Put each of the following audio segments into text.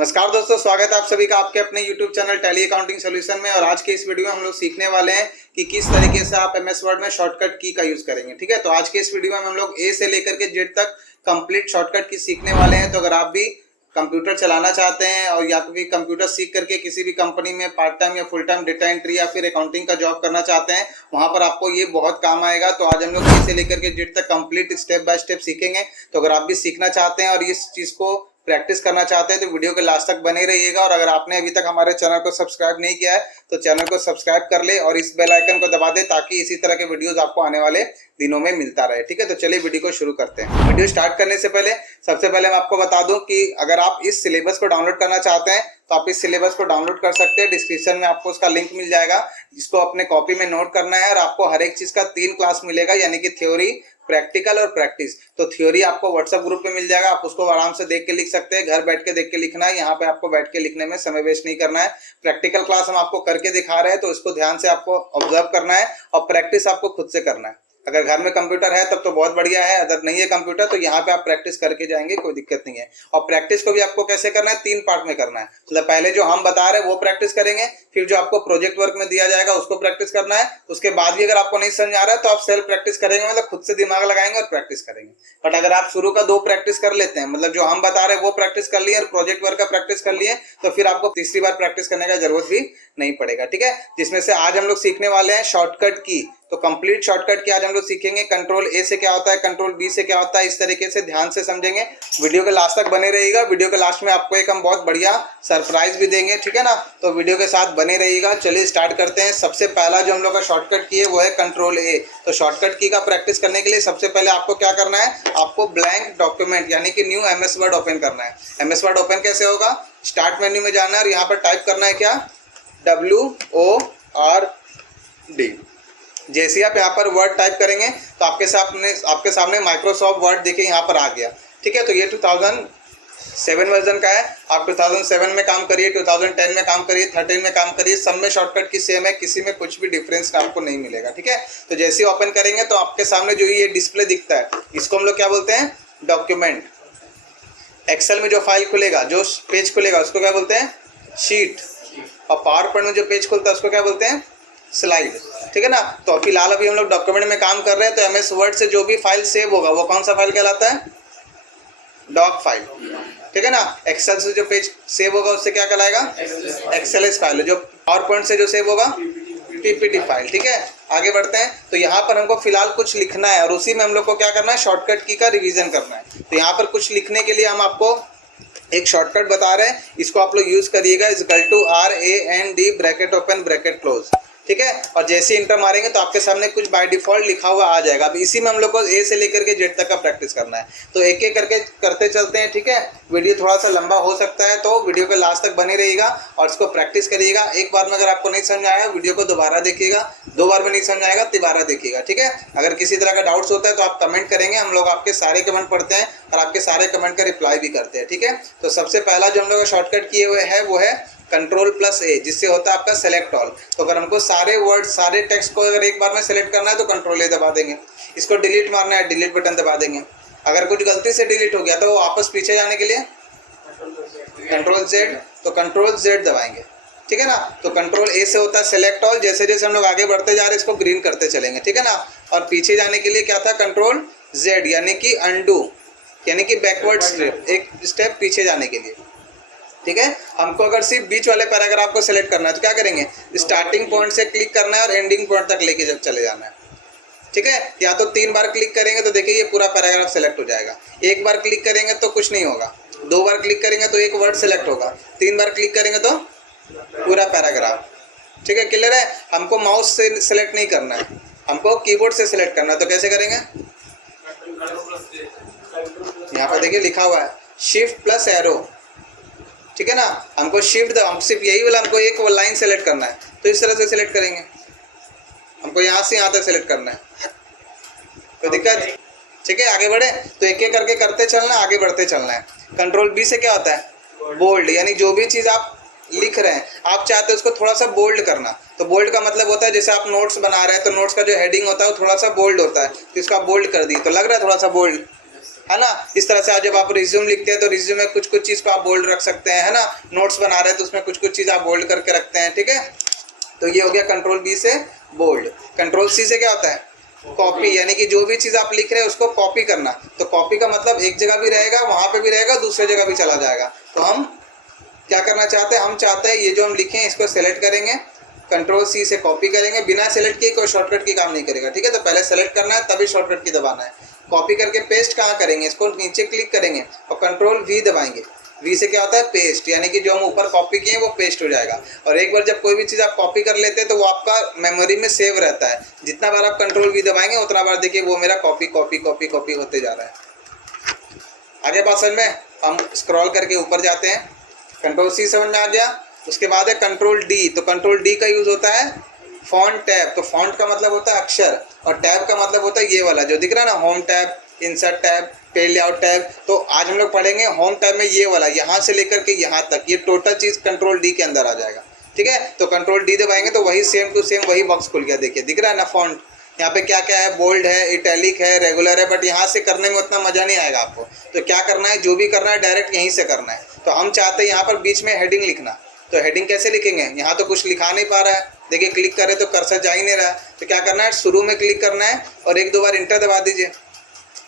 नमस्कार दोस्तों, स्वागत है आप सभी का आपके अपने YouTube channel tally accounting solution में। और आज के इस वीडियो में हम लोग सीखने वाले हैं कि किस तरीके से आप MS वर्ड में शॉर्टकट की का यूज करेंगे। ठीक है, तो आज के इस वीडियो में हम लोग A से लेकर के Z तक कंप्लीट शॉर्टकट की सीखने वाले हैं। तो अगर आप भी कंप्यूटर चलाना चाहते हैं और या फिर कंप्यूटर सीख करके किसी भी कंपनी में पार्ट टाइम या फुल टाइम डेटा एंट्री या फिर अकाउंटिंग का जॉब करना चाहते हैं, वहां पर आपको ये बहुत काम आएगा। तो आज हम लोग A से लेकर के Z तक कंप्लीट स्टेप बाय स्टेप सीखेंगे। तो अगर आप भी सीखना चाहते हैं और इस चीज को प्रैक्टिस करना चाहते हैं तो वीडियो के लास्ट तक बने रहिएगा। और अगर आपने अभी तक हमारे चैनल को सब्सक्राइब नहीं किया है तो चैनल को सब्सक्राइब कर ले और इस बेल आइकन को दबा दे ताकि इसी तरह के वीडियोस आपको आने वाले दिनों में मिलता रहे। ठीक है, तो चलिए वीडियो को शुरू करते हैं। वीडियो स्टार्ट करने से पहले सबसे पहले मैं आपको बता दूं कि अगर आप इस सिलेबस को डाउनलोड करना चाहते हैं तो आप इस सिलेबस को डाउनलोड कर सकते हैं। डिस्क्रिप्शन में आपको उसका लिंक मिल जाएगा जिसको अपने कॉपी में नोट करना है। और आपको हर एक चीज का 3 क्लास मिलेगा, यानी कि थ्योरी, प्रैक्टिकल और प्रैक्टिस। तो थ्योरी आपको व्हाट्सएप ग्रुप पे मिल जाएगा, आप उसको आराम से देख के लिख सकते हैं। घर बैठ के देख के लिखना है, यहाँ पे आपको बैठ के लिखने में समय वेस्ट नहीं करना है। प्रैक्टिकल क्लास हम आपको करके दिखा रहे हैं तो इसको ध्यान से आपको ऑब्जर्व करना है और प्रैक्टिस आपको खुद से करना है। अगर घर में कंप्यूटर है तब तो बहुत बढ़िया है, अगर नहीं है कंप्यूटर तो यहाँ पे आप प्रैक्टिस करके जाएंगे, कोई दिक्कत नहीं है। और प्रैक्टिस को भी आपको कैसे करना है, 3 पार्ट में करना है। मतलब पहले जो हम बता रहे हैं वो प्रैक्टिस करेंगे, फिर जो आपको प्रोजेक्ट वर्क में दिया जाएगा उसको प्रैक्टिस करना है। उसके बाद भी अगर आपको नहीं समझ आ रहा है तो आप सेल्फ प्रैक्टिस करेंगे, मतलब खुद से दिमाग लगाएंगे और प्रैक्टिस करेंगे। बट अगर आप शुरू का 2 प्रैक्टिस कर लेते हैं, मतलब जो हम बता रहे हैं वो प्रैक्टिस कर लिए और प्रोजेक्ट वर्क का प्रैक्टिस कर लिए, तो फिर आपको तीसरी बार प्रैक्टिस करने का जरूरत भी नहीं पड़ेगा। ठीक है, जिसमें से आज हम लोग सीखने वाले हैं शॉर्टकट की। तो कंप्लीट शॉर्टकट की आज हम लोग सीखेंगे। कंट्रोल A से क्या होता है, कंट्रोल B से क्या होता है, इस तरीके से ध्यान से समझेंगे। वीडियो के लास्ट तक बने रहिएगा। वीडियो के लास्ट में आपको एक हम बहुत बढ़िया सरप्राइज भी देंगे, ठीक है ना। तो वीडियो के साथ बने रहिएगा। चलिए स्टार्ट करते हैं। सबसे पहला जो हम लोग का शॉर्टकट की है वो है कंट्रोल A। तो शॉर्टकट की का प्रैक्टिस करने के लिए सबसे पहले आपको क्या करना है, आपको ब्लैंक डॉक्यूमेंट यानी कि न्यू MS वर्ड ओपन करना है। MS वर्ड ओपन कैसे होगा, स्टार्ट मेन्यू में जाना है और यहाँ पर टाइप करना है क्या, WORD। जैसे आप यहाँ पर वर्ड टाइप करेंगे तो आपके सामने माइक्रोसॉफ्ट वर्ड देखिए यहाँ पर आ गया। ठीक है, तो ये 2007 वर्जन का है। आप 2007 में काम करिए, 2010 में काम करिए, 13 में काम करिए, सब में शॉर्टकट की सेम है, किसी में कुछ भी डिफरेंस आपको नहीं मिलेगा। ठीक है, तो जैसे ही ओपन करेंगे तो आपके सामने जो ये डिस्प्ले दिखता है इसको हम लोग क्या बोलते हैं, डॉक्यूमेंट। एक्सेल में जो फाइल खुलेगा, जो पेज खुलेगा उसको क्या बोलते हैं, शीट। और पावर पॉइंट में जो पेज खुलता है उसको क्या बोलते हैं, स्लाइड। ठीक है ना। तो फिलहाल अभी हम लोग डॉक्यूमेंट में काम कर रहे हैं, तो MS वर्ड से जो भी फाइल सेव होगा वो कौन सा फाइल कहलाता है, डॉक फाइल। ठीक है ना। एक्सेल से जो पेज सेव होगा उससे क्या कहलाएगा, एक्सेल फाइल। जो पावर पॉइंट से जो सेव होगा, PPT फाइल। ठीक है, आगे बढ़ते हैं। तो यहाँ पर हमको फिलहाल कुछ लिखना है और उसी में हम लोग को क्या करना है, शॉर्टकट की का रिवीजन करना है। तो यहाँ पर कुछ लिखने के लिए हम आपको एक शॉर्टकट बता रहे हैं, इसको आप लोग यूज करिएगा। =RAND bracket open bracket close. ठीक है, और जैसे इंटर मारेंगे तो आपके सामने कुछ बाय डिफॉल्ट लिखा हुआ आ जाएगा। अब इसी में हम लोग को A से लेकर के Z तक का प्रैक्टिस करना है। तो एक एक करके करते चलते हैं। ठीक है, वीडियो थोड़ा सा लंबा हो सकता है तो वीडियो के लास्ट तक बने रहिएगा और इसको प्रैक्टिस करिएगा। एक बार में अगर आपको नहीं समझ आया वीडियो को दोबारा देखिएगा, 2 बार में नहीं समझ आएगा तिबारा देखिएगा। ठीक है, अगर किसी तरह का डाउट्स होता है तो आप कमेंट करेंगे, हम लोग आपके सारे कमेंट पढ़ते हैं और आपके सारे कमेंट का रिप्लाई भी करते हैं। ठीक है, तो सबसे पहला जो हम लोग शॉर्टकट किए हुए है वो है Ctrl+A, जिससे होता है आपका सेलेक्ट ऑल। तो अगर हमको सारे वर्ड, सारे टेक्स्ट को अगर एक बार में सेलेक्ट करना है तो Ctrl+A दबा देंगे। इसको डिलीट मारना है, डिलीट बटन दबा देंगे। अगर कुछ गलती से डिलीट हो गया तो वापस पीछे जाने के लिए Ctrl+Z, तो Ctrl+Z दबाएंगे। ठीक है ना। तो Ctrl+A से होता है सेलेक्ट ऑल। जैसे जैसे हम लोग आगे बढ़ते जा रहे हैं इसको ग्रीन करते चलेंगे। ठीक है ना। और पीछे जाने के लिए क्या था, Ctrl+Z, यानी कि अनडू, यानी कि बैकवर्ड स्टेप, एक स्टेप पीछे जाने के लिए। ठीक है, हमको अगर सिर्फ बीच वाले पैराग्राफ को सिलेक्ट करना है तो क्या करेंगे, स्टार्टिंग पॉइंट से क्लिक करना है और एंडिंग पॉइंट तक लेके जब चले जाना है। ठीक है, या तो 3 बार क्लिक करेंगे तो देखिए ये पूरा पैराग्राफ सेलेक्ट हो जाएगा। 1 बार क्लिक करेंगे तो कुछ नहीं होगा, 2 बार क्लिक करेंगे तो एक वर्ड सेलेक्ट होगा, 3 बार क्लिक करेंगे तो पूरा पैराग्राफ। ठीक है, क्लियर है। हमको माउस से सिलेक्ट नहीं करना है, हमको कीबोर्ड से सिलेक्ट करना है। तो कैसे करेंगे, यहाँ पर देखिए लिखा हुआ है Shift+Arrow। ठीक है ना, हमको शिफ्ट सिर्फ यही वाला हमको एक लाइन सेलेक्ट करना है तो इस तरह से सिलेक्ट करेंगे। हमको यहाँ से यहाँ तक सेलेक्ट करना है, कोई दिक्कत। ठीक है, आगे बढ़े तो एक एक करके करते चलना, आगे बढ़ते चलना है। Ctrl+B से क्या होता है, बोल्ड, यानी जो भी चीज़ आप लिख रहे हैं आप चाहते हैं उसको थोड़ा सा बोल्ड करना। तो बोल्ड का मतलब होता है जैसे आप नोट्स बना रहे हैं तो नोट्स का जो हेडिंग होता है वो थोड़ा सा बोल्ड होता है, तो इसको आप बोल्ड कर दिए तो लग रहा है थोड़ा सा बोल्ड है ना। इस तरह से आज जब आप रिज्यूम लिखते हैं तो रिज्यूम में कुछ कुछ चीज़ को आप बोल्ड रख सकते हैं, है ना। नोट्स बना रहे हैं तो उसमें कुछ कुछ चीज़ आप बोल्ड करके रखते हैं, ठीक है। तो ये हो गया कंट्रोल बी से बोल्ड। कंट्रोल सी से क्या होता है, कॉपी, यानी कि जो भी चीज़ आप लिख रहे हैं उसको कॉपी करना। तो कॉपी का मतलब एक जगह भी रहेगा, वहाँ पे भी रहेगा, दूसरे जगह भी चला जाएगा। तो हम क्या करना चाहते हैं, हम चाहते हैं ये जो हम लिखे हैं इसको सेलेक्ट करेंगे, कंट्रोल सी से कॉपी करेंगे, बिना सेलेक्ट किए कोई शॉर्टकट की काम नहीं करेगा, ठीक है। तो पहले सेलेक्ट करना है तभी शॉर्टकट की दबाना है। कॉपी करके पेस्ट कहाँ करेंगे, इसको नीचे क्लिक करेंगे और कंट्रोल वी दबाएंगे। वी से क्या होता है, पेस्ट, यानी कि जो हम ऊपर कॉपी किए वो पेस्ट हो जाएगा। और एक बार जब कोई भी चीज़ आप कॉपी कर लेते हैं तो वो आपका मेमोरी में सेव रहता है। जितना बार आप कंट्रोल वी दबाएंगे उतना बार देखिए वो मेरा कॉपी कॉपी कॉपी कॉपी होते जा रहा है। आगे बात समझ में, हम स्क्रॉल करके ऊपर जाते हैं। कंट्रोल सी समझ में आ गया। उसके बाद है कंट्रोल डी। तो कंट्रोल डी का यूज़ होता है फॉन्ट टैब। तो फॉन्ट का मतलब होता है अक्षर और टैब का मतलब होता है ये वाला जो दिख रहा है ना, home tab, insert tab, page layout tab. तो आज हम लोग पढ़ेंगे होम टैब में ये वाला, यहाँ से लेकर के यहाँ तक, ये टोटल चीज़ कंट्रोल डी के अंदर आ जाएगा, ठीक है। तो कंट्रोल डी दबाएंगे तो वही सेम टू सेम वही बॉक्स खुल गया, देखिए दिख रहा है ना फॉन्ट। यहाँ पे क्या क्या है, बोल्ड है, इटैलिक है, रेगुलर है, बट यहाँ से करने में उतना मज़ा नहीं आएगा आपको। तो क्या करना है, जो भी करना है डायरेक्ट यहीं से करना है। तो हम चाहते हैं यहाँ पर बीच में हेडिंग लिखना। तो हेडिंग कैसे लिखेंगे, यहाँ तो कुछ लिखा नहीं पा रहा है, देखिए क्लिक करें तो कर्सर जा ही नहीं रहा है। तो क्या करना है, शुरू में क्लिक करना है और एक दो बार इंटर दबा दीजिए,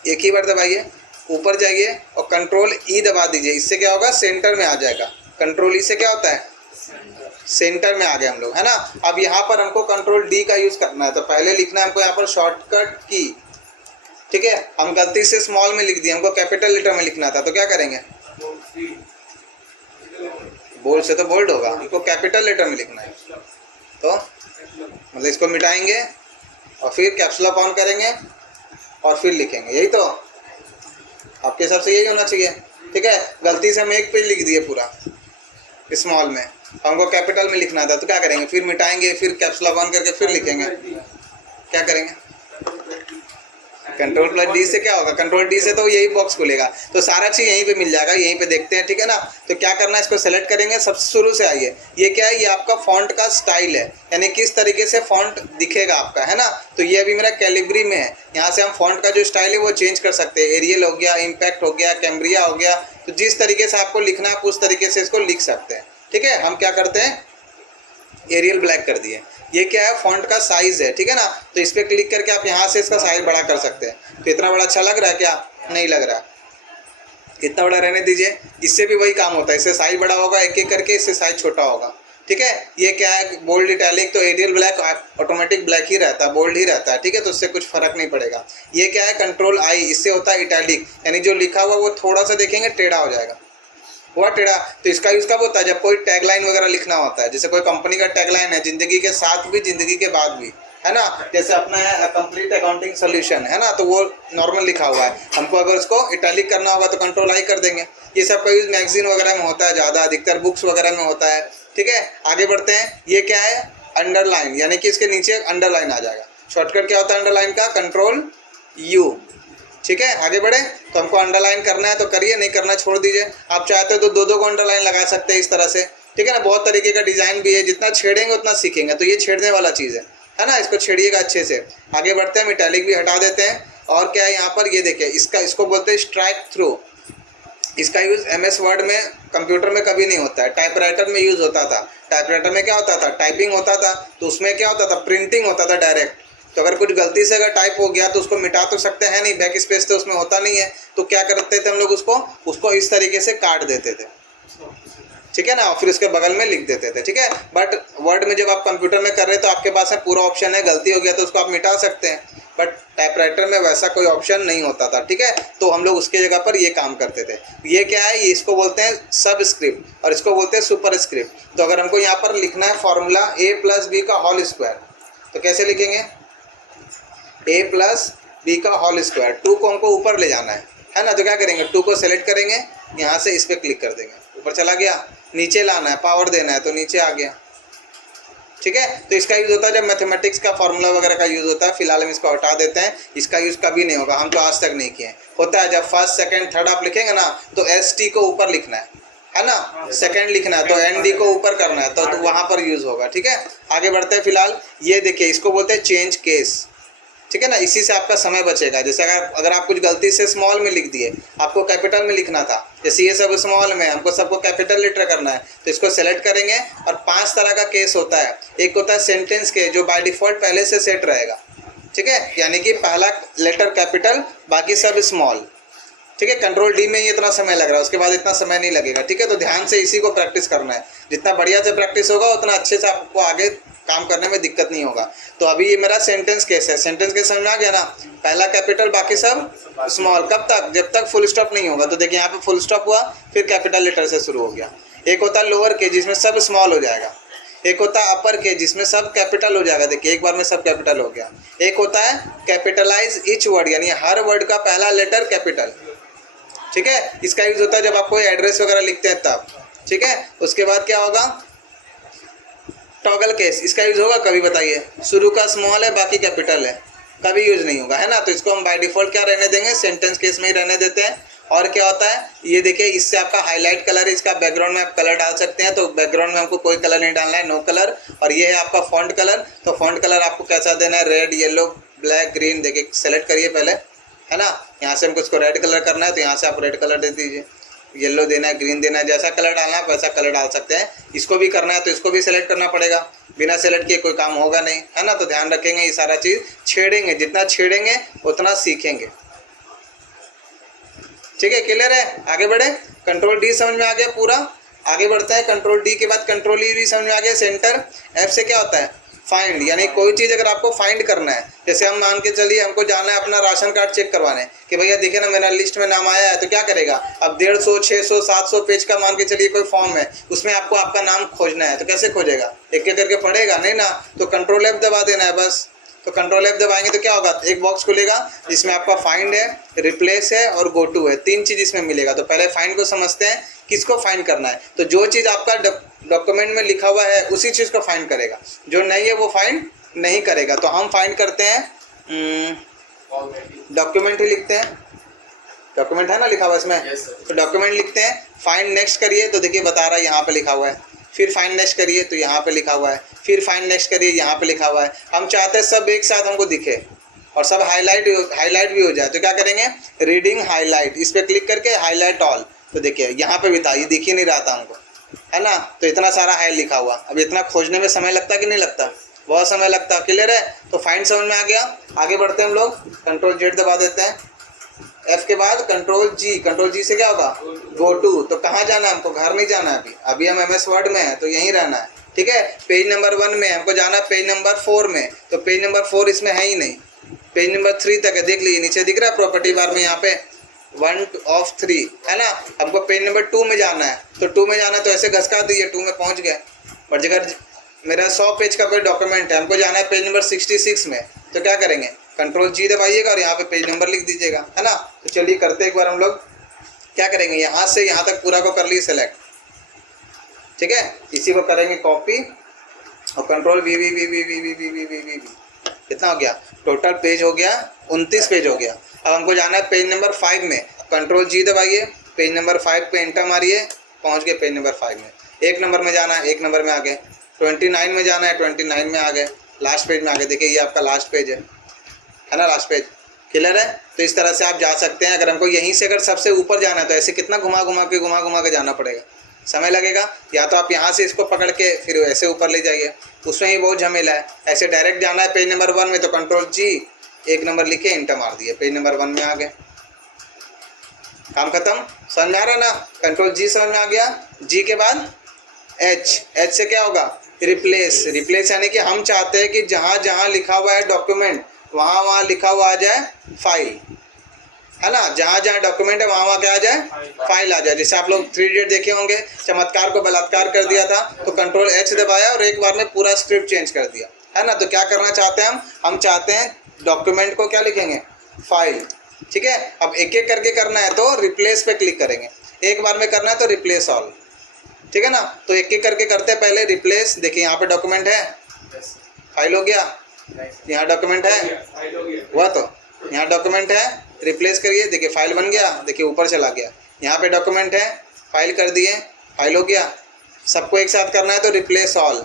एक ही बार दबाइए, ऊपर जाइए और कंट्रोल ई दबा दीजिए। इससे क्या होगा, सेंटर में आ जाएगा। कंट्रोल ई से क्या होता है, सेंटर में आ गए हम लोग, है ना। अब यहाँ पर हमको कंट्रोल डी का यूज़ करना है। तो पहले लिखना है हमको यहाँ पर शॉर्टकट की, ठीक है। हम गलती से स्मॉल में लिख दिए, हमको कैपिटल लेटर में लिखना था। तो क्या करेंगे, बोल्ड से तो बोल्ड होगा, हमको कैपिटल लेटर में लिखना है। तो मतलब इसको मिटाएंगे और फिर कैप्स लॉक ऑन करेंगे और फिर लिखेंगे, यही तो आपके हिसाब से यही होना चाहिए, ठीक है। गलती से हम एक पेज लिख दिए पूरा स्मॉल में, हमको कैपिटल में लिखना था। तो क्या करेंगे, फिर मिटाएंगे, फिर कैप्स लॉक ऑन करके फिर लिखेंगे। क्या करेंगे, कंट्रोल प्लस डी से क्या होगा, कंट्रोल डी से तो यही बॉक्स खुलेगा। तो सारा चीज़ यहीं पे मिल जाएगा, यहीं पे देखते हैं, ठीक है ना। तो क्या करना है, इसको सेलेक्ट करेंगे। सबसे शुरू से आइए, ये क्या है, ये आपका फॉन्ट का स्टाइल है, यानी किस तरीके से फॉन्ट दिखेगा आपका, है ना। तो ये अभी मेरा कैलिब्री में है, यहाँ से हम फॉन्ट का जो स्टाइल है वो चेंज कर सकते हैं। एरियल हो गया, इम्पैक्ट हो गया, कैम्ब्रिया हो गया। तो जिस तरीके से आपको लिखना है आप उस तरीके से इसको लिख सकते हैं, ठीक है। हम क्या करते हैं, एरियल ब्लैक कर दिए। ये क्या है, फॉन्ट का साइज़ है, ठीक है ना। तो इस पर क्लिक करके आप यहाँ से इसका साइज़ बड़ा कर सकते हैं। तो इतना बड़ा अच्छा लग रहा है क्या, नहीं लग रहा, इतना बड़ा रहने दीजिए। इससे भी वही काम होता है, इससे साइज़ बड़ा होगा एक एक करके, इससे साइज़ छोटा होगा, ठीक है। ये क्या है, बोल्ड इटैलिक। तो एरियल ब्लैक ऑटोमेटिक ब्लैक ही रहता है, बोल्ड ही रहता है, ठीक है। तो उससे कुछ फर्क नहीं पड़ेगा। ये क्या है, कंट्रोल आई, इससे होता है इटैलिक, यानी जो लिखा हुआ वो थोड़ा सा देखेंगे टेढ़ा हो जाएगा, हुआ टेढ़ा। तो इसका यूज़ कब होता है, जब कोई टैगलाइन वगैरह लिखना होता है। जैसे कोई कंपनी का टैगलाइन है, जिंदगी के साथ भी जिंदगी के बाद भी, है ना। जैसे अपना है कंप्लीट अकाउंटिंग सोल्यूशन, है ना, तो वो नॉर्मल लिखा हुआ है। हमको अगर उसको इटैलिक करना होगा तो कंट्रोल आई कर देंगे। ये सब का यूज़ मैगजीन वगैरह में होता है ज़्यादा, अधिकतर बुक्स वगैरह में होता है, ठीक है। आगे बढ़ते हैं। ये क्या है, अंडरलाइन, यानी कि इसके नीचे अंडरलाइन आ जाएगा। शॉर्टकट क्या होता है अंडरलाइन का, कंट्रोल यू, ठीक है। आगे बढ़े। तो हमको अंडरलाइन करना है तो करिए, नहीं करना छोड़ दीजिए। आप चाहते हो तो दो दो को अंडरलाइन लगा सकते हैं इस तरह से, ठीक है ना। बहुत तरीके का डिज़ाइन भी है, जितना छेड़ेंगे उतना सीखेंगे। तो ये छेड़ने वाला चीज़ है ना, इसको छेड़िएगा अच्छे से। आगे बढ़ते हैं, इटैलिक भी हटा देते हैं। और क्या है यहाँ पर, ये देखिए, इसको बोलते हैं स्ट्राइक थ्रू। इसका यूज़ MS वर्ड में, कंप्यूटर में कभी नहीं होता है, टाइपराइटर में यूज़ होता था। टाइपराइटर में क्या होता था, टाइपिंग होता था, तो उसमें क्या होता था, प्रिंटिंग होता था डायरेक्ट। तो अगर कुछ गलती से अगर टाइप हो गया तो उसको मिटा तो सकते हैं नहीं, बैक स्पेस तो उसमें होता नहीं है। तो क्या करते थे हम लोग, उसको इस तरीके से काट देते थे, ठीक है ना, और फिर उसके बगल में लिख देते थे, ठीक है। बट वर्ड में जब आप कंप्यूटर में कर रहे हैं तो आपके पास है पूरा ऑप्शन है, गलती हो गया तो उसको आप मिटा सकते हैं। बट टाइपराइटर में वैसा कोई ऑप्शन नहीं होता था, ठीक है। तो हम लोग उसके जगह पर ये काम करते थे। ये क्या है, इसको बोलते हैं सब स्क्रिप्ट और इसको बोलते हैं सुपर स्क्रिप्ट। तो अगर हमको यहाँ पर लिखना है फॉर्मूला A+B का होल स्क्वायर, तो कैसे लिखेंगे, A+B का होल स्क्वायर। 2 को हमको ऊपर ले जाना है ना। तो क्या करेंगे, 2 को सेलेक्ट करेंगे, यहाँ से इस पर क्लिक कर देंगे, ऊपर चला गया। नीचे लाना है, पावर देना है तो नीचे आ गया, ठीक है। तो इसका यूज़ होता है जब मैथमेटिक्स का फॉर्मूला वगैरह का यूज़ होता है। फिलहाल हम इसको हटा देते हैं, इसका यूज़ कभी नहीं होगा, हम तो आज तक नहीं किए। होता है जब फर्स्ट सेकंड थर्ड आप लिखेंगे ना, तो ST को ऊपर लिखना है ना, सेकंड लिखना है तो ND को ऊपर करना है, तो वहाँ पर यूज़ होगा, ठीक है। आगे बढ़ते हैं। फिलहाल ये देखिए, इसको बोलते हैं चेंज केस, ठीक है ना, इसी से आपका समय बचेगा। जैसे अगर आप कुछ गलती से स्मॉल में लिख दिए, आपको कैपिटल में लिखना था, जैसे ये सब स्मॉल में, हमको सबको कैपिटल लेटर करना है, तो इसको सेलेक्ट करेंगे। और 5 तरह का केस होता है। एक होता है सेंटेंस के, जो बाय डिफ़ॉल्ट पहले से सेट रहेगा, ठीक है, यानी कि पहला लेटर कैपिटल, बाकी सब स्मॉल, ठीक है। कंट्रोल डी में ही इतना समय लग रहा है, उसके बाद इतना समय नहीं लगेगा, ठीक है। तो ध्यान से इसी को प्रैक्टिस करना है। जितना बढ़िया से प्रैक्टिस होगा उतना अच्छे से आपको आगे काम करने में दिक्कत नहीं होगा। तो अभी ये मेरा सेंटेंस केस है। सेंटेंस केस समझ में आ गया ना, पहला कैपिटल बाकी सब स्मॉल। कब तक? जब तक फुल स्टॉप नहीं होगा। तो देखिए यहाँ पे फुल स्टॉप हुआ, फिर कैपिटल लेटर से शुरू हो गया। एक होता है लोअर केस, जिसमें सब स्मॉल हो जाएगा। एक होता है अपर केस, जिसमें सब कैपिटल हो जाएगा, देखिए एक बार में सब कैपिटल हो गया। एक होता है कैपिटलाइज ईच वर्ड, यानी हर वर्ड का पहला लेटर कैपिटल, ठीक है। इसका यूज होता है जब आप कोई एड्रेस वगैरह लिखते हैं तब, ठीक है। उसके बाद क्या होगा? टॉगल केस, इसका यूज होगा कभी? बताइए। शुरू का स्मॉल है, बाकी कैपिटल है, कभी यूज नहीं होगा, है ना। तो इसको हम बाय डिफॉल्ट क्या रहने देंगे? सेंटेंस केस में ही रहने देते हैं। और क्या होता है ये देखिए, इससे आपका हाईलाइट कलर, इसका बैकग्राउंड में आप कलर डाल सकते हैं। तो बैकग्राउंड में हमको कोई कलर नहीं डालना है, नो कलर। और ये है आपका फॉन्ट कलर। तो फॉन्ट कलर आपको कैसा देना है? Red, yellow, black, green. देखिए सेलेक्ट करिए पहले, है ना। यहाँ से हमको इसको रेड कलर करना है, तो यहाँ से आप रेड कलर दे दीजिए। येलो देना है, ग्रीन देना है, जैसा कलर डालना है वैसा कलर डाल सकते हैं। इसको भी करना है तो इसको भी सेलेक्ट करना पड़ेगा, बिना सेलेक्ट किए कोई काम होगा नहीं, है ना। तो ध्यान रखेंगे, ये सारा चीज़ छेड़ेंगे, जितना छेड़ेंगे उतना सीखेंगे, ठीक है। क्लियर है? आगे बढ़े। कंट्रोल डी समझ में आ गया पूरा। आगे बढ़ते हैं। कंट्रोल डी के बाद कंट्रोल ई भी समझ में आ गया। सेंटर। एफ से क्या होता है? फाइंड, यानी कोई चीज़ अगर आपको फाइंड करना है, जैसे हम मान के चलिए हमको जाना है अपना राशन कार्ड चेक करवाने कि भैया देखिए ना मेरा लिस्ट में नाम आया है, तो क्या करेगा? अब 150, 600, 700 पेज का मान के चलिए कोई फॉर्म है, उसमें आपको आपका नाम खोजना है, तो कैसे खोजेगा? एक एक करके पढ़ेगा नहीं ना। तो कंट्रोल एफ दबा देना है बस। तो कंट्रोल एफ दबाएंगे तो क्या होगा? एक बॉक्स खुलेगा जिसमें आपका फाइंड है, रिप्लेस है और गो टू है, 3 चीज़ इसमें मिलेगा। तो पहले फाइंड को समझते हैं, किसको फाइंड करना है। तो जो चीज़ आपका डॉक्यूमेंट में लिखा हुआ है उसी चीज़ को फाइंड करेगा, जो नहीं है वो फाइंड नहीं करेगा। तो हम फाइंड करते हैं, डॉक्यूमेंट ही लिखते हैं, डॉक्यूमेंट है ना लिखा हुआ इसमें। तो डॉक्यूमेंट लिखते हैं। फाइंड नेक्स्ट करिए तो देखिए बता रहा है यहाँ पे लिखा हुआ है। फिर फाइंड नेक्स्ट करिए तो यहाँ पे लिखा हुआ है। फिर फाइंड नेक्स्ट करिए, यहाँ पे लिखा हुआ है। हम चाहते हैं सब एक साथ हमको दिखे और सब हाईलाइट भी हो जाए। तो क्या करेंगे? रीडिंग हाईलाइट, इस पर क्लिक करके हाईलाइट ऑल। तो देखिए यहाँ पे भी था, ये दिख ही नहीं रहा था हमको, है ना। तो इतना सारा हाई लिखा हुआ। अब इतना खोजने में समय लगता कि नहीं लगता? बहुत समय लगता। क्लियर है? तो फाइंड समझ में आ गया। आगे बढ़ते हैं हम लोग। कंट्रोल जेड दबा देते हैं। एफ के बाद कंट्रोल जी। कंट्रोल जी से क्या होगा? Go to. तो कहाँ जाना है हमको? घर नहीं जाना है अभी हम MS वर्ड में है तो यहीं रहना है, ठीक है। पेज नंबर 1 में हमको जाना है, पेज नंबर 4 में। तो पेज नंबर 4 इसमें है ही नहीं, पेज नंबर 3 तक है। देख लीजिए नीचे दिख रहा है प्रॉपर्टी बार में, यहाँ पे 1 of 3 है ना। हमको पेज नंबर 2 में जाना है, तो 2 में जाना है तो ऐसे घसका दीजिए, 2 में पहुँच गए। और जगह मेरा 100 पेज का कोई डॉक्यूमेंट है, हमको जाना है पेज नंबर 66 में, तो क्या करेंगे? कंट्रोल जी दबाइएगा और यहाँ पे पेज नंबर लिख दीजिएगा, है ना। तो चलिए करते एक बार हम लोग। क्या करेंगे? यहाँ से यहाँ तक पूरा को कर लिए सेलेक्ट, ठीक है। इसी को करेंगे कॉपी और control V V V V V V V V V V. कितना हो गया? टोटल पेज हो गया 29 पेज हो गया। अब हमको जाना है पेज नंबर 5 में। कंट्रोल जी दबाइए, पेज नंबर 5 पे एंटर मारिए, पहुँच गए पेज नंबर 5 में। 1 नंबर में जाना है, 1 नंबर में आ गए। 29 में जाना है, 29 में आ गए। लास्ट पेज में आ गए। देखिए ये आपका लास्ट पेज है ना, लास्ट पेज। क्लियर है? तो इस तरह से आप जा सकते हैं। अगर हमको यहीं से अगर सबसे ऊपर जाना है तो ऐसे कितना घुमा घुमा के जाना पड़ेगा, समय लगेगा। या तो आप यहाँ से इसको पकड़ के फिर ऐसे ऊपर ले जाइए, उसमें ही बहुत झमेला है। ऐसे डायरेक्ट जाना है पेज नंबर 1 में, तो कंट्रोल जी 1 नंबर लिखे एंटर मार दिए, पेज नंबर 1 में आ गए, काम खत्म। समझ में आ रहा है ना? कंट्रोल जी समझ में आ गया। जी के बाद एच से क्या होगा? रिप्लेस यानी कि हम चाहते हैं कि जहाँ जहाँ लिखा हुआ है डॉक्यूमेंट वहाँ वहाँ लिखा हुआ आ जाए फाइल, है ना। जहाँ जहाँ डॉक्यूमेंट है वहाँ वहाँ क्या आ जाए? फाइल आ जाए। जैसे आप लोग 3 इडियट देखे होंगे, चमत्कार को बलात्कार कर दिया था तो कंट्रोल H दबाया और एक बार में पूरा स्क्रिप्ट चेंज कर दिया, है ना। तो क्या करना चाहते हैं हम चाहते हैं डॉक्यूमेंट को क्या लिखेंगे? फाइल, ठीक है। अब एक एक करके करना है तो रिप्लेस पे क्लिक करेंगे, एक बार में करना है तो रिप्लेस ऑल, ठीक है ना। तो एक एक करके करते हैं। पहले रिप्लेस, देखिए यहाँ पे डॉक्यूमेंट है, फाइल हो गया। यहाँ डॉक्यूमेंट है, हुआ तो यहाँ डॉक्यूमेंट है, रिप्लेस करिए, देखिए फाइल बन गया, देखिए ऊपर चला गया। यहाँ पे डॉक्यूमेंट है, फाइल कर दिए, फाइल हो गया। सबको एक साथ करना है तो रिप्लेस ऑल,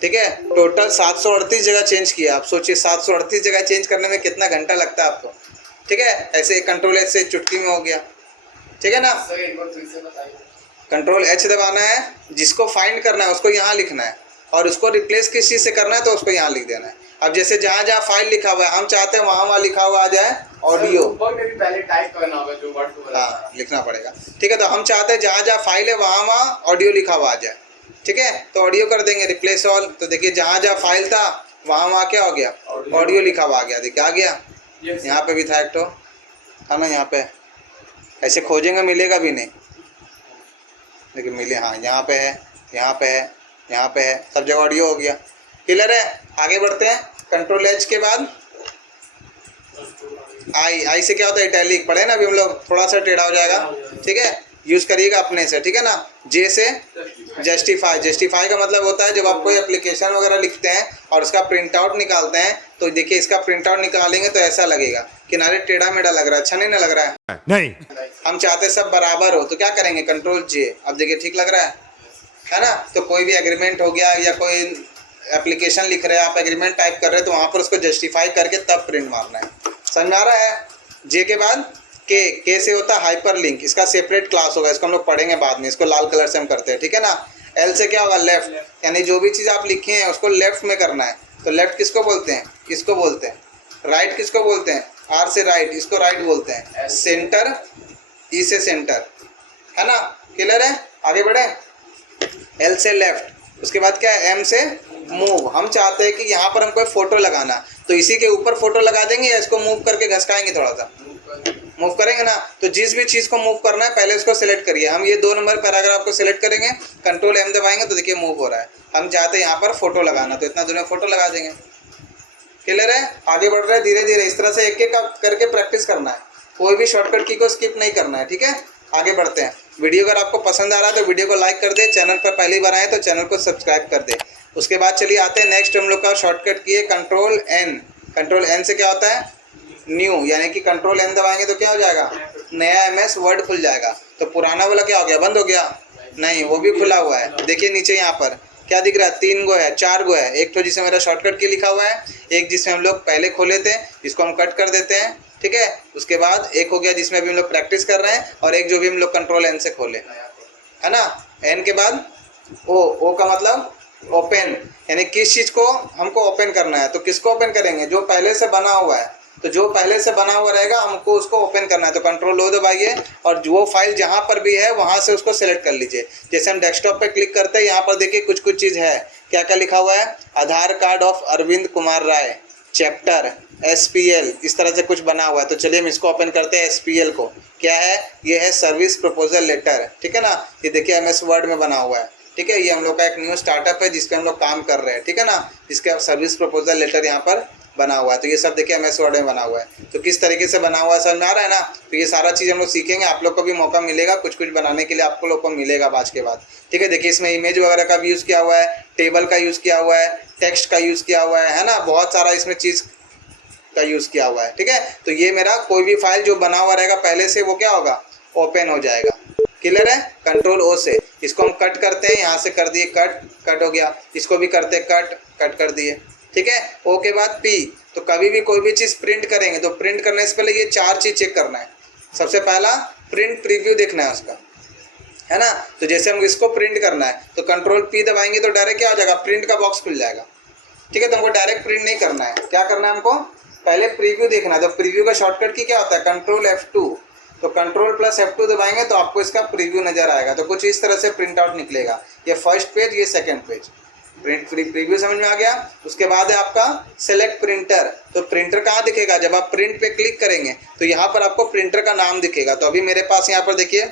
ठीक है, टोटल 738 जगह चेंज किया। आप सोचिए 738 जगह चेंज करने में कितना घंटा लगता है आपको। ठीक है, ऐसे कंट्रोल एच से चुटकी में हो गया। ठीक है ना, कंट्रोल एच दबाना है, जिसको फाइंड करना है उसको यहाँ लिखना है, और उसको रिप्लेस किस चीज़ से करना है तो उसको यहाँ लिख देना है। अब जैसे जहाँ जहाँ फाइल लिखा हुआ है हम चाहते हैं वहाँ वहाँ लिखा हुआ आ जाए ऑडियो, पहले टाइप करना होगा जो वर्ड को, हाँ लिखना पड़ेगा। ठीक है, तो हम चाहते हैं जहाँ जहाँ फाइल है वहाँ वहाँ ऑडियो लिखा हुआ आ जाए। ठीक है, तो ऑडियो कर देंगे रिप्लेस ऑल। तो देखिए जहाँ जहाँ फाइल था वहाँ वहाँ क्या हो गया, ऑडियो लिखा हुआ आ गया। देखिए आ गया, यहाँ पे भी था एक तो है ना, यहाँ पे ऐसे खोजेंगे मिलेगा भी नहीं, लेकिन मिले, हाँ यहाँ पे है, यहाँ पे है, यहाँ पे है, सब जगह ऑडियो हो गया। क्लियर है, आगे बढ़ते हैं। कंट्रोल एच के बाद आई से क्या होता है, इटैलिक पढ़े ना अभी हम लोग, थोड़ा सा टेढ़ा हो जाएगा। ठीक है, यूज़ करिएगा अपने से। ठीक है ना, जे से जस्टिफाई। जस्टिफाई का मतलब होता है जब आप कोई एप्लीकेशन वगैरह लिखते हैं और उसका प्रिंट आउट निकालते हैं, तो देखिए इसका प्रिंट आउट निकालेंगे तो ऐसा लगेगा, किनारे टेढ़ा मेढ़ा लग रहा है, अच्छा नहीं ना लग रहा है। नहीं, हम चाहते सब बराबर हो, तो क्या करेंगे, कंट्रोल जे। अब देखिए ठीक लग रहा है ना। तो कोई भी एग्रीमेंट हो गया या कोई एप्लीकेशन लिख रहे हैं आप, एग्रीमेंट टाइप कर रहे हैं, तो वहाँ पर उसको जस्टिफाई करके तब प्रिंट मारना है। समझ आ रहा है। जे के बाद के से होता है हाइपर लिंक, इसका सेपरेट क्लास होगा, इसको हम लोग पढ़ेंगे बाद में, इसको लाल कलर से हम करते हैं। ठीक है ना। एल से क्या होगा, लेफ्ट, यानी जो भी चीज़ आप लिखे हैं उसको लेफ्ट में करना है। तो लेफ्ट किसको बोलते हैं, इसको बोलते हैं। राइट किसको बोलते हैं, आर से राइट, इसको राइट बोलते हैं। सेंटर, ई से सेंटर, है ना। क्लियर है, आगे बढ़े। एल से लेफ्ट, उसके बाद क्या है, एम से मूव। हम चाहते हैं कि यहाँ पर हम कोई फोटो लगाना, तो इसी के ऊपर फोटो लगा देंगे या इसको मूव करके घसकाएंगे, थोड़ा सा मूव करेंगे ना। तो जिस भी चीज़ को मूव करना है पहले उसको सिलेक्ट करिए। हम ये 2 नंबर पैराग्राफ को सिलेक्ट करेंगे, कंट्रोल एम दबाएंगे तो देखिए मूव हो रहा है। हम चाहते हैं यहाँ पर फोटो लगाना, तो इतना दूर में फोटो लगा देंगे। क्लियर है, आगे बढ़ रहा है धीरे धीरे। इस तरह से एक एक करके प्रैक्टिस करना है, कोई भी शॉर्टकट की को स्किप नहीं करना है। ठीक है, आगे बढ़ते हैं। वीडियो अगर आपको पसंद आ रहा है तो वीडियो को लाइक कर दे, चैनल पर पहले ही बनाए तो चैनल को सब्सक्राइब कर दे। उसके बाद चलिए आते हैं नेक्स्ट, हम लोग का शॉर्टकट की है कंट्रोल एन। कंट्रोल एन से क्या होता है, न्यू, यानी कि कंट्रोल एन दबाएंगे तो क्या हो जाएगा, नया MS वर्ड खुल जाएगा। तो पुराना वाला क्या हो गया, बंद हो गया, नहीं वो भी खुला हुआ है। देखिए नीचे यहाँ पर क्या दिख रहा है, 3 गो है, 4 गो है। एक तो जिसमें मेरा शॉर्टकट की लिखा हुआ है, एक जिसमें हम लोग पहले खोले थे, जिसको हम कट कर देते हैं। ठीक है, उसके बाद एक हो गया जिसमें अभी हम लोग प्रैक्टिस कर रहे हैं, और एक जो भी हम लोग कंट्रोल एन से खोले, है ना। एन के बाद ओ का मतलब ओपन, यानी किस चीज़ को हमको ओपन करना है, तो किसको ओपन करेंगे, जो पहले से बना हुआ है। तो जो पहले से बना हुआ रहेगा हमको उसको ओपन करना है, तो कंट्रोल ओ दबाइए, और जो फाइल जहाँ पर भी है वहाँ से उसको सेलेक्ट कर लीजिए। जैसे हम डेस्कटॉप पे क्लिक करते हैं, यहाँ पर देखिए कुछ कुछ चीज़ है, क्या क्या लिखा हुआ है, Aadhaar card of Arvind Kumar Rai, chapter SPL, इस तरह से कुछ बना हुआ है। तो चलिए हम इसको ओपन करते हैं। SPL को क्या है, ये है सर्विस प्रपोजल लेटर। ठीक है ना, ये देखिए MS वर्ड में बना हुआ है। ठीक है, ये हम लोग का एक न्यू स्टार्टअप है जिसपे हम लोग काम कर रहे हैं। ठीक है ना, जिसका सर्विस प्रपोजल लेटर यहाँ पर बना हुआ है। तो ये सब देखिए MS वर्ड में बना हुआ है। तो किस तरीके से बना हुआ है समझ में आ रहा है ना। तो ये सारा चीज़ हम लोग सीखेंगे, आप लोग को भी मौका मिलेगा कुछ कुछ बनाने के लिए, आपको लोग को मिलेगा आज के बाद। ठीक है, देखिए इसमें इमेज वगैरह का भी यूज़ किया हुआ है, टेबल का यूज़ किया हुआ है, टेक्स्ट का यूज़ किया हुआ है ना, बहुत सारा इसमें चीज़ का यूज़ किया हुआ है। ठीक है, तो ये मेरा कोई भी फाइल जो बना हुआ रहेगा पहले से, वो क्या होगा, ओपन हो जाएगा। क्लियर है, कंट्रोल O से इसको हम कट करते हैं, यहाँ से कर दिए कट, कट हो गया। इसको भी करते कट, कट कर दिए। ठीक है, O के बाद P। तो कभी भी कोई भी चीज़ प्रिंट करेंगे तो प्रिंट करने से पहले ये 4 चीज़ चेक करना है। सबसे पहला प्रिंट प्रीव्यू देखना है उसका, है ना। तो जैसे हम इसको प्रिंट करना है तो कंट्रोल P दबाएंगे तो डायरेक्ट क्या हो जाएगा, प्रिंट का बॉक्स खुल जाएगा। ठीक है, तो हमको डायरेक्ट प्रिंट नहीं करना है, क्या करना है हमको, पहले प्रीव्यू देखना है। तो प्रीव्यू का शॉर्टकट की क्या होता है, कंट्रोल F2। तो कंट्रोल प्लस F2 दबाएंगे तो आपको इसका प्रीव्यू नज़र आएगा। तो कुछ इस तरह से प्रिंट आउट निकलेगा, ये फर्स्ट पेज, ये सेकंड पेज। प्रीव्यू समझ में आ गया। उसके बाद है आपका सेलेक्ट प्रिंटर। तो प्रिंटर कहाँ दिखेगा, जब आप प्रिंट पे क्लिक करेंगे तो यहाँ पर आपको प्रिंटर का नाम दिखेगा। तो अभी मेरे पास यहाँ पर देखिए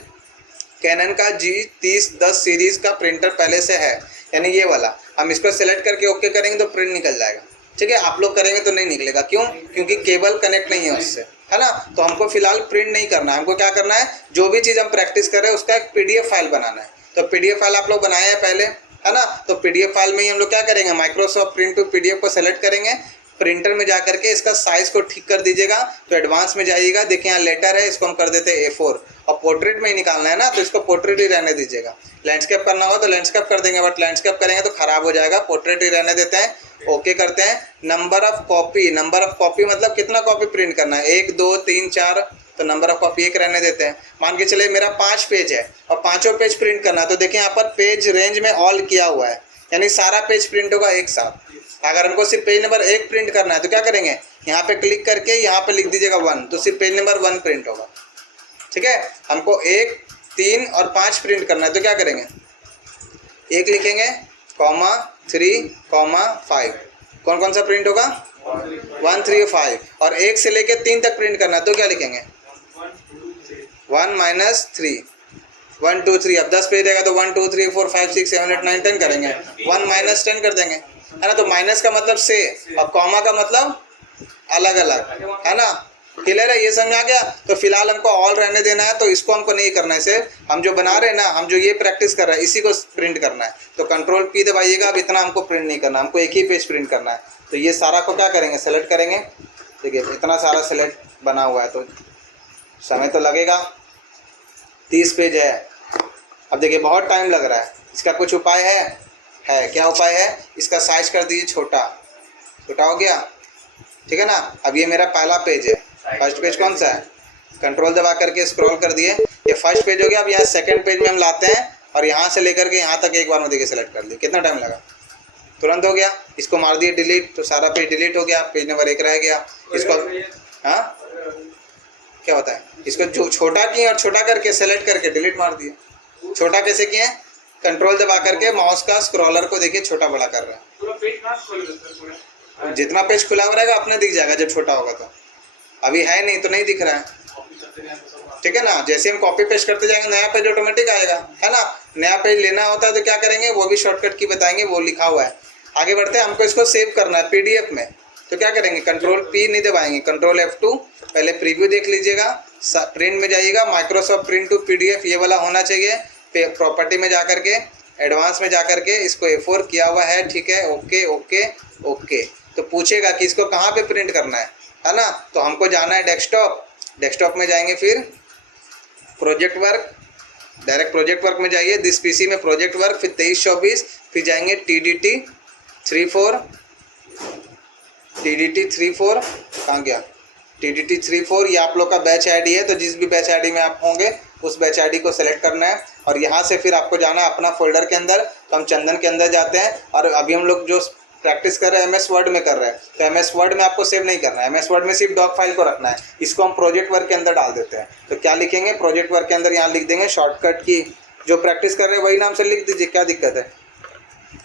कैनन का G3010 सीरीज़ का प्रिंटर पहले से है, यानी ये वाला। हम इसको सेलेक्ट करके ओके करेंगे तो प्रिंट निकल जाएगा। ठीक है, आप लोग करेंगे तो नहीं निकलेगा, क्यों, क्योंकि केबल कनेक्ट नहीं है उससे, है ना। तो हमको फिलहाल प्रिंट नहीं करना है, हमको क्या करना है, जो भी चीज़ हम प्रैक्टिस कर रहे हैं उसका एक PDF फाइल बनाना है। तो PDF फाइल आप लोग बनाए हैं पहले, है ना। तो PDF फाइल में ही हम लोग क्या करेंगे, माइक्रोसॉफ्ट प्रिंट टू PDF को सेलेक्ट करेंगे, प्रिंटर में जा करके इसका साइज़ को ठीक कर दीजिएगा। तो एडवांस में जाइएगा, देखिए यहाँ लेटर है, इसको हम कर देते हैं A4 और पोर्ट्रेट में ही निकालना है ना, तो इसको पोर्ट्रेट ही रहने दीजिएगा। लैंडस्केप करना होगा तो लैंडस्केप कर देंगे, बट लैंडस्केप करेंगे तो ख़राब हो जाएगा, पोर्ट्रेट ही रहने देते हैं। ओके करते हैं। नंबर ऑफ़ कॉपी मतलब कितना कॉपी प्रिंट करना है, 1 2 3 4, तो नंबर ऑफ कॉपी 1 रहने देते हैं। मान के चले मेरा 5 पेज है और पाँचों पेज प्रिंट करना है, तो देखिए यहाँ पर पेज रेंज में ऑल किया हुआ है, यानी सारा पेज प्रिंट होगा एक साथ। अगर हमको सिर्फ पेज नंबर 1 प्रिंट करना है तो क्या करेंगे, यहाँ पे क्लिक करके यहाँ पे लिख दीजिएगा 1, तो सिर्फ पेज नंबर 1 प्रिंट होगा। ठीक है, हमको 1 3 और 5 प्रिंट करना है तो क्या करेंगे, 1 लिखेंगे, कॉमा 3 कॉमा 5, कौन कौन सा प्रिंट होगा, 1 3 और 5, और 1 से लेके 3 तक प्रिंट करना है तो क्या लिखेंगे, 1 माइनस 3, 1 2 3। अब 10 पेज रहेगा तो 1 2 3 4 5 6 7 8 9 10 करेंगे, 1 माइनस 10 कर देंगे, है ना। तो माइनस का मतलब से और कॉमा का मतलब अलग अलग, है ना। क्लियर है, ये समझ आ गया। तो फिलहाल हमको ऑल रहने देना है, तो इसको हमको नहीं करना है, सिर्फ हम जो बना रहे हैं ना, हम जो ये प्रैक्टिस कर रहे हैं इसी को प्रिंट करना है। तो कंट्रोल P दबाइएगा। अब इतना हमको प्रिंट नहीं करना, हमको एक ही पेज प्रिंट करना है। तो ये सारा को क्या करेंगे, सेलेक्ट करेंगे। देखिए इतना सारा सेलेक्ट बना हुआ है, तो समय तो लगेगा, 30 पेज है। अब देखिए बहुत टाइम लग रहा है, इसका कुछ उपाय है क्या उपाय है, इसका साइज कर दीजिए छोटा हो गया, ठीक है ना। अब ये मेरा पहला पेज है, फर्स्ट पेज कौन सा है, कंट्रोल दबा करके स्क्रॉल कर दिए, ये फर्स्ट पेज हो गया। अब यहाँ सेकंड पेज में हम लाते हैं और यहाँ से लेकर के यहाँ तक एक बार में देखिए सेलेक्ट कर लिए, कितना टाइम लगा, तुरंत हो गया। इसको मार दिए डिलीट, तो सारा पेज डिलीट हो गया, पेज नंबर 1 रह गया। इसको हाँ क्या होता है, इसको जो छोटा किए और छोटा करके सेलेक्ट करके डिलीट मार दिए। छोटा कैसे किए, कंट्रोल दबा करके माउस का स्क्रॉलर को देखिए छोटा बड़ा कर रहा है। पूरा पेज कहाँ खोल देते हैं, जितना पेज खुला हुआ रहेगा अपने दिख जाएगा जब छोटा होगा, तो अभी है नहीं तो नहीं दिख रहा है, ठीक है ना। जैसे हम कॉपी पेस्ट करते जाएंगे नया पेज ऑटोमेटिक आएगा, है ना। नया पेज लेना होता है तो क्या करेंगे, वो भी शॉर्टकट की बताएंगे, वो लिखा हुआ है। आगे बढ़ते हैं, हमको इसको सेव करना है PDF में, तो क्या करेंगे, कंट्रोल P नहीं दबाएंगे, कंट्रोल F2। पहले प्रीव्यू देख लीजिएगा, प्रिंट में जाइएगा, माइक्रोसॉफ्ट प्रिंट टू PDF ये वाला होना चाहिए। प्रॉपर्टी में जा करके एडवांस में जा करके इसको A4 किया हुआ है, ठीक है। Okay okay okay. तो पूछेगा कि इसको कहाँ पे प्रिंट करना है ना। तो हमको जाना है डेस्कटॉप में जाएंगे, फिर project work, direct project work में जाइए, दिस PC में प्रोजेक्ट वर्क, फिर 23-24, फिर जाएंगे TDT 34 कहाँ गया, TDT 34, ये आप लोग का बैच ID है। तो जिस भी बैच ID में आप होंगे उस बैच ID को सेलेक्ट करना है और यहाँ से फिर आपको जाना है अपना फोल्डर के अंदर। तो हम चंदन के अंदर जाते हैं और अभी हम लोग जो प्रैक्टिस कर रहे हैं MS वर्ड में कर रहे हैं, तो MS वर्ड में आपको सेव नहीं करना है, MS वर्ड में सिर्फ डॉक फाइल को रखना है। इसको हम प्रोजेक्ट वर्क के अंदर डाल देते हैं। तो क्या लिखेंगे, प्रोजेक्ट वर्क के अंदर यहाँ लिख देंगे शॉर्टकट की, जो प्रैक्टिस कर रहे हैं वही नाम से लिख दीजिए, क्या दिक्कत है।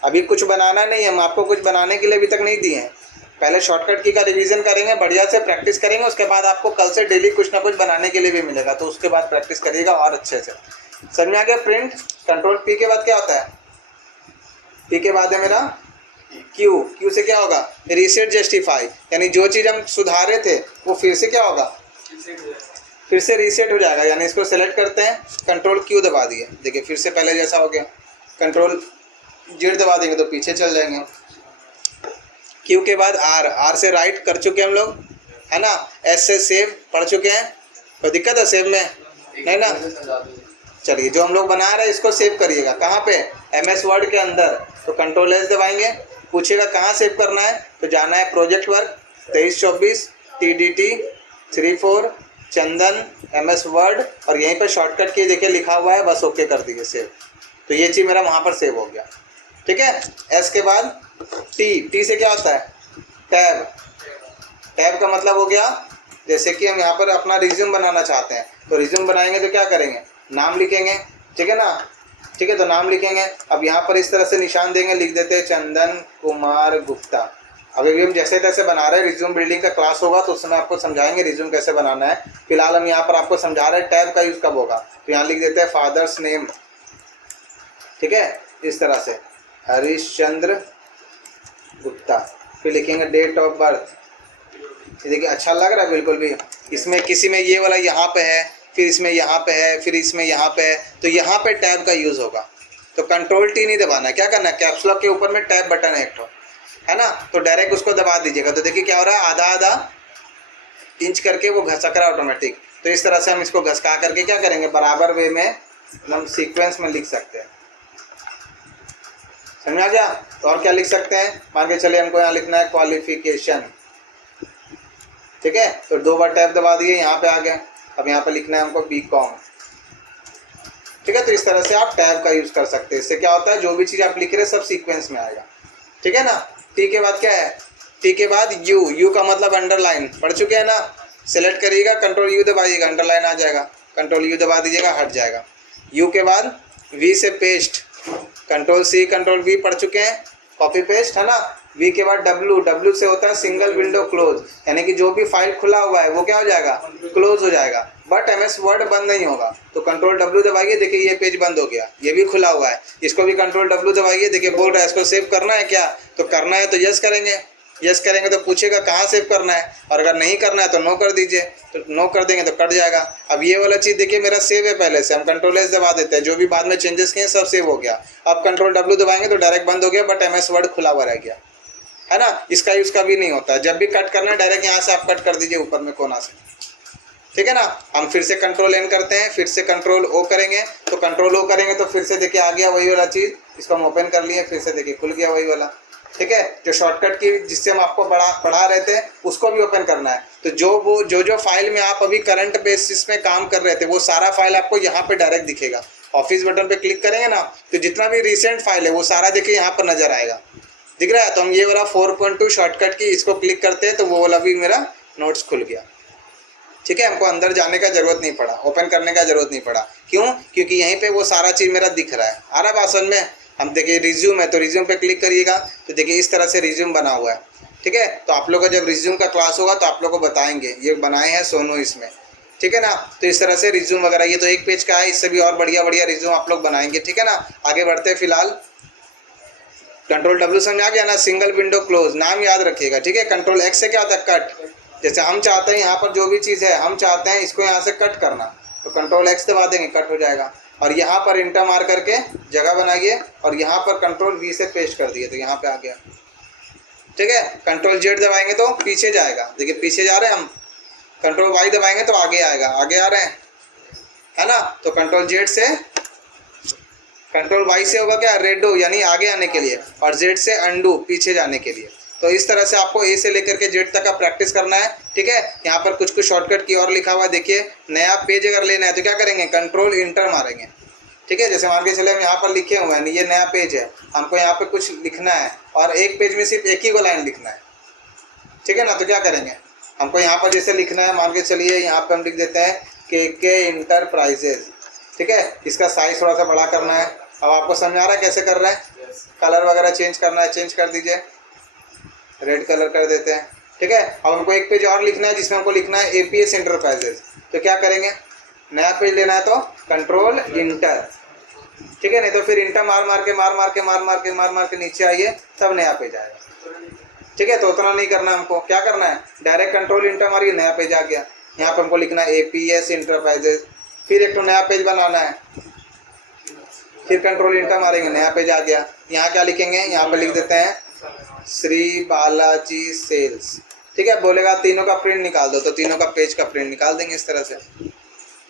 अभी कुछ बनाना नहीं है, हम आपको कुछ बनाने के लिए अभी तक नहीं दिए हैं। पहले शॉर्टकट की का रिवीजन करेंगे, बढ़िया से प्रैक्टिस करेंगे, उसके बाद आपको कल से डेली कुछ ना कुछ बनाने के लिए भी मिलेगा, तो उसके बाद प्रैक्टिस करिएगा और अच्छे से। समझ में आ गया। प्रिंट, कंट्रोल P के बाद क्या होता है, P के बाद है मेरा Q से क्या होगा, रीसेट जस्टिफाई, यानी जो चीज़ हम सुधारे थे वो फिर से क्या होगा, फिर से रीसेट हो जाएगा। यानी इसको सेलेक्ट करते हैं, कंट्रोल Q दबा दिए, देखिए फिर से पहले जैसा हो गया। कंट्रोल Z दबा देंगे तो पीछे चल जाएंगे। Q के बाद R से राइट कर चुके हम लोग, है ना। S से सेव पढ़ चुके हैं, कोई दिक्कत है सेव में, नहीं ना। चलिए जो हम लोग बना रहे हैं इसको सेव करिएगा, कहाँ पे, MS वर्ड के अंदर। तो कंट्रोल S दबाएंगे, पूछेगा कहाँ सेव करना है, तो जाना है प्रोजेक्ट वर्क 23-24 TDT 34 चंदन MS वर्ड, और यहीं पर शॉर्टकट की देखिए लिखा हुआ है, बस ओके कर दीजिए सेव। तो ये चीज़ मेरा वहाँ पर सेव हो गया, ठीक है। S के बाद T से क्या होता है, टैब का मतलब हो गया, जैसे कि हम यहाँ पर अपना रिज्यूम बनाना चाहते हैं, तो रिज्यूम बनाएंगे तो क्या करेंगे, नाम लिखेंगे, ठीक है ना। ठीक है, तो नाम लिखेंगे। अब यहाँ पर इस तरह से निशान देंगे, लिख देते हैं चंदन कुमार गुप्ता। अभी भी हम जैसे तैसे बना रहे हैं, रिज्यूम बिल्डिंग का क्लास होगा तो उस समय आपको समझाएंगे रिज्यूम कैसे बनाना है। फिलहाल हम यहाँ पर आपको समझा रहे हैं टैब का यूज़ कब होगा। तो यहाँ लिख देते हैं फादर्स नेम, ठीक है, इस तरह से हरिश्चंद्र गुप्ता, फिर लिखेंगे डेट ऑफ बर्थ। देखिए अच्छा लग रहा है बिल्कुल भी। इसमें किसी में ये वाला यहाँ पे है, फिर इसमें यहाँ पे है, फिर इसमें यहाँ पे है, तो यहाँ पे टैब का यूज़ होगा। तो कंट्रोल T नहीं दबाना, क्या करना है, कैप्स लॉक के ऊपर में टैब बटन है एक तो है ना, तो डायरेक्ट उसको दबा दीजिएगा। तो देखिए क्या हो रहा है, आधा आधा इंच करके वो घसक रहा है ऑटोमेटिक। तो इस तरह से हम इसको घसका करके क्या करेंगे, बराबर वे में हम सीक्वेंस में लिख सकते हैं। समझ आ गया। तो और क्या लिख सकते हैं, मान के चलिए हमको यहाँ लिखना है क्वालिफिकेशन, ठीक है, तो 2 बार टैब दबा दिए, यहाँ पे आ गया। अब यहाँ पे लिखना है हमको बीकॉम, ठीक है। तो इस तरह से आप टैब का यूज़ कर सकते हैं। इससे क्या होता है, जो भी चीज़ आप लिख रहे हैं सब सीक्वेंस में आएगा, ठीक है ना। टी के बाद क्या है, टी के बाद यू, यू का मतलब अंडरलाइन, पढ़ चुके हैं ना। सेलेक्ट करिएगा, कंट्रोल यू दबाइएगा, अंडरलाइन आ जाएगा, कंट्रोल यू दबा दीजिएगा, हट जाएगा। यू के बाद वी से paste, control C control V पढ़ चुके हैं, कॉपी पेस्ट, है ना। वी के बाद डब्ल्यू, डब्ल्यू से होता है सिंगल विंडो क्लोज, यानी कि जो भी फाइल खुला हुआ है वो क्या हो जाएगा, क्लोज हो जाएगा, बट एमएस वर्ड बंद नहीं होगा। तो कंट्रोल डब्ल्यू दबाइए, देखिए ये पेज बंद हो गया, ये भी खुला हुआ है। इसको भी कंट्रोल डब्ल्यू दबाइए, देखिए बोल रहा है इसको सेव करना है क्या, तो करना है तो यस करेंगे, यस करेंगे तो पूछेगा कहाँ सेव करना है, और अगर नहीं करना है तो नो कर दीजिए, तो नो कर देंगे तो कट जाएगा। अब ये वाला चीज़ देखिए मेरा सेव है पहले से, हम कंट्रोल एस दबा देते हैं, जो भी बाद में चेंजेस किए सब सेव हो गया। अब कंट्रोल डब्ल्यू दबाएंगे तो डायरेक्ट बंद हो गया, बट एमएस वर्ड खुला हुआ रह गया, है ना। इसका यूज़ कभी नहीं होता है। जब भी कट करना है डायरेक्ट यहाँ से आप कट कर दीजिए ऊपर में कोना से, ठीक है ना। हम फिर से कंट्रोल एन करते हैं, फिर से कंट्रोल ओ करेंगे, तो कंट्रोल ओ करेंगे तो फिर से देखिए आ गया वही वाला चीज़, इसको हम ओपन कर लिए, फिर से देखिए खुल गया वही वाला, ठीक है। जो शॉर्टकट की जिससे हम आपको पढ़ा रहे थे उसको भी ओपन करना है। तो जो फाइल में आप अभी करंट बेसिस में काम कर रहे थे वो सारा फाइल आपको यहाँ पे डायरेक्ट दिखेगा। ऑफिस बटन पे क्लिक करेंगे ना, तो जितना भी रिसेंट फाइल है वो सारा देखिए यहाँ पर नजर आएगा, दिख रहा है। तो हम ये वाला 4.2 शॉर्टकट की इसको क्लिक करते हैं तो वो वाला भी मेरा नोट्स खुल गया, ठीक है। हमको अंदर जाने का जरूरत नहीं पड़ा, ओपन करने का जरूरत नहीं पड़ा। क्यों, क्योंकि यहीं पे वो सारा चीज़ मेरा दिख रहा है। आ रहा है बात समझ में। हम देखिए रिज्यूम है, तो रिज्यूम पे क्लिक करिएगा, तो देखिए इस तरह से रिज्यूम बना हुआ है, ठीक है। तो आप लोग का जब रिज्यूम का क्लास होगा तो आप लोग को बताएंगे, ये बनाए हैं सोनू इसमें, ठीक है ना। तो इस तरह से रिज्यूम वगैरह, ये तो एक पेज का है, इससे भी और बढ़िया बढ़िया रिज्यूम आप लोग बनाएंगे, ठीक है ना। आगे बढ़ते हैं। फिलहाल कंट्रोल डब्ल्यू समझ आ गया ना, सिंगल विंडो क्लोज, नाम याद रखिएगा, ठीक है। कंट्रोल एक्स से क्या होता है, कट। जैसे हम चाहते हैं यहाँ पर जो भी चीज़ है हम चाहते हैं इसको यहाँ से कट करना, तो कंट्रोल एक्स दबा देंगे, कट हो जाएगा। और यहाँ पर इंटर मार करके जगह बनाइए, और यहाँ पर कंट्रोल वी से पेस्ट कर दिए तो यहाँ पे आ गया, ठीक है। कंट्रोल जेड दबाएंगे तो पीछे जाएगा, देखिए पीछे जा रहे हैं हम। कंट्रोल वाई दबाएंगे तो आगे आएगा, आगे आ रहे हैं, है ना। तो कंट्रोल जेड से, कंट्रोल वाई से होगा क्या, रेडो यानी आगे आने के लिए, और जेड से अंडू पीछे जाने के लिए। तो इस तरह से आपको ए से लेकर के जेड तक का प्रैक्टिस करना है, ठीक है। यहाँ पर कुछ शॉर्टकट की और लिखा हुआ है, देखिए नया पेज अगर लेना है तो क्या करेंगे, कंट्रोल इंटर मारेंगे, ठीक है। जैसे मान के चले हम यहाँ पर लिखे हुए हैं, ये नया पेज है, हमको यहाँ पे कुछ लिखना है और एक पेज में सिर्फ एक ही को लाइन लिखना है, ठीक है ना। तो क्या करेंगे, हमको यहाँ पर जैसे लिखना है, मान के चलिए यहाँ पे हम लिख देते हैं के इंटरप्राइजेज, ठीक है। इसका साइज थोड़ा सा बड़ा करना है। अब आपको समझ आ रहा है कैसे कर रहे हैं, कलर वगैरह चेंज करना है, चेंज कर दीजिए, रेड कलर कर देते हैं, ठीक है। अब हमको एक पेज और लिखना है जिसमें हमको लिखना है एपीएस इंटरप्राइजेज, तो क्या करेंगे, नया पेज लेना है तो कंट्रोल इंटर, ठीक है। नहीं तो फिर इंटर मार मार के नीचे आइए, तब नया पेज आएगा, ठीक है। तो उतना नहीं करना हमको, क्या करना है, डायरेक्ट कंट्रोल इंटर मारिए, नया पेज आ गया। यहाँ पर हमको लिखना है एपीएस इंटरप्राइजेज, फिर एक तो नया पेज बनाना है, फिर कंट्रोल इंटर मारेंगे, नया पेज आ गया। यहाँ क्या लिखेंगे, यहाँ पर लिख देते हैं श्री बालाजी सेल्स, ठीक है। बोलेगा तीनों का प्रिंट निकाल दो, तो तीनों का पेज का प्रिंट निकाल देंगे इस तरह से,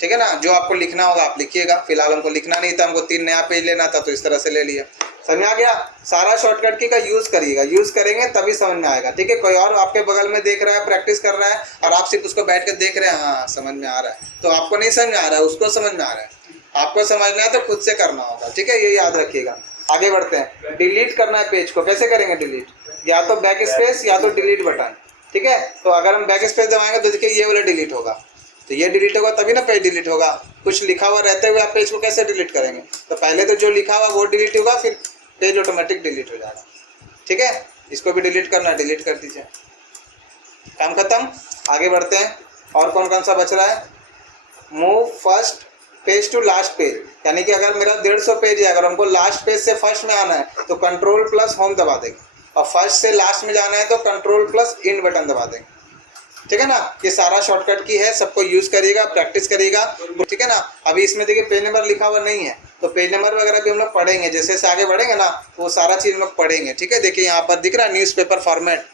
ठीक है ना। जो आपको लिखना होगा आप लिखिएगा, फिलहाल हमको लिखना नहीं था, हमको 3 नया पेज लेना था, तो इस तरह से ले लिया। समझ में आ गया। सारा शॉर्टकट की का यूज़ करिएगा, यूज़ करेंगे तभी समझ में आएगा, ठीक है। कोई और आपके बगल में देख रहा है, प्रैक्टिस कर रहा है, और आप सिर्फ उसको बैठ कर देख रहे हैं, हाँ समझ में आ रहा है, तो आपको नहीं समझ में आ रहा है, उसको समझ में आ रहा है। आपको समझना है तो खुद से करना होगा, ठीक है, ये याद रखिएगा। आगे बढ़ते हैं। डिलीट करना है पेज को, कैसे करेंगे डिलीट, या तो बैक स्पेस या तो डिलीट बटन, ठीक है। तो अगर हम बैक स्पेस दबाएंगे तो देखिए ये वाला डिलीट होगा, तो ये डिलीट होगा तभी ना पेज डिलीट होगा। कुछ लिखा हुआ रहते हुए आप पेज को कैसे डिलीट करेंगे, तो पहले तो जो लिखा हुआ वो डिलीट होगा, फिर पेज ऑटोमेटिक डिलीट हो जाएगा, ठीक है। इसको भी डिलीट करना है, डिलीट कर दीजिए, काम खत्म। आगे बढ़ते हैं। और कौन कौन सा बच रहा है, move first page to last page, यानी कि अगर मेरा 150 पेज है, अगर हमको लास्ट पेज से फर्स्ट में आना है तो कंट्रोल प्लस होम दबा देंगे, और फर्स्ट से लास्ट में जाना है तो कंट्रोल प्लस इन बटन दबा देंगे, ठीक है ना। ये सारा शॉर्टकट की है, सबको यूज़ करिएगा, प्रैक्टिस करिएगा, ठीक है ना। अभी इसमें देखिए पेज नंबर लिखा हुआ नहीं है, तो तो पेज नंबर वगैरह भी हम लोग पढ़ेंगे, जैसे जैसे आगे बढ़ेंगे ना तो वो सारा चीज़ हम लोग पढ़ेंगे। ठीक है, देखिए यहाँ पर दिख रहा है न्यूज़पेपर फॉर्मेट,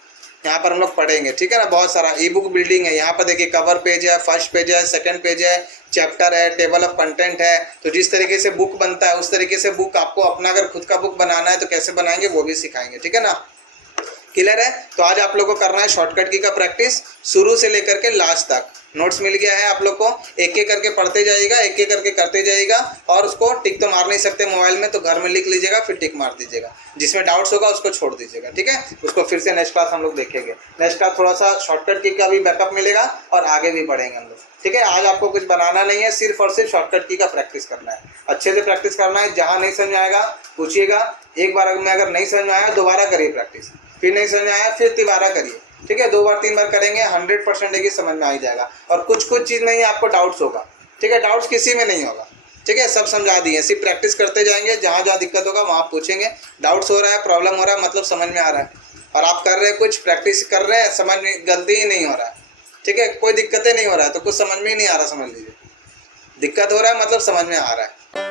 यहाँ पर हम लोग पढ़ेंगे। ठीक है ना, बहुत सारा ई बुक बिल्डिंग है, यहाँ पर देखिए कवर पेज है, फर्स्ट पेज है, सेकंड पेज है, चैप्टर है, टेबल ऑफ कंटेंट है। तो जिस तरीके से बुक बनता है उस तरीके से बुक आपको अपना अगर खुद का बुक बनाना है तो कैसे बनाएंगे वो भी सिखाएंगे। ठीक है ना, क्लियर है। तो आज आप लोगों को करना है शॉर्टकट की का प्रैक्टिस शुरू से लेकर के लास्ट तक। नोट्स मिल गया है आप लोग को, एक एक करके पढ़ते जाइएगा, एक एक करके करते जाइएगा। और उसको टिक तो मार नहीं सकते मोबाइल में, तो घर में लिख लीजिएगा फिर टिक मार दीजिएगा। जिसमें डाउट्स होगा उसको छोड़ दीजिएगा। ठीक है, उसको फिर से नेक्स्ट क्लास हम लोग देखेंगे। नेक्स्ट क्लास थोड़ा सा शॉर्टकट की का भी बैकअप मिलेगा और आगे भी बढ़ेंगे हम लोग। ठीक है, आज आपको कुछ बनाना नहीं है, सिर्फ और सिर्फ शॉर्टकट की का प्रैक्टिस करना है, अच्छे से प्रैक्टिस करना है। जहाँ नहीं समझ में आएगा पूछिएगा, एक बार में अगर नहीं समझ में आया दोबारा करिए प्रैक्टिस, फिर नहीं समझ में आया फिर दोबारा करिए। ठीक है, 2 बार 3 बार करेंगे 100% है कि समझ में आ ही जाएगा। और कुछ चीज़ में ही आपको डाउट्स होगा। ठीक है, डाउट्स किसी में नहीं होगा। ठीक है, सब समझा दिए, सिर्फ प्रैक्टिस करते जाएंगे, जहाँ जहाँ दिक्कत होगा वहाँ पूछेंगे। डाउट्स हो रहा है, प्रॉब्लम हो रहा है, मतलब समझ में आ रहा है और आप कर रहे हैं कुछ, प्रैक्टिस कर रहे हैं, समझ में गलती ही नहीं हो रहा है। ठीक है, कोई दिक्कतें नहीं हो रहा है तो कुछ समझ में ही नहीं आ रहा, समझ लीजिए दिक्कत हो रहा है मतलब समझ में आ रहा है।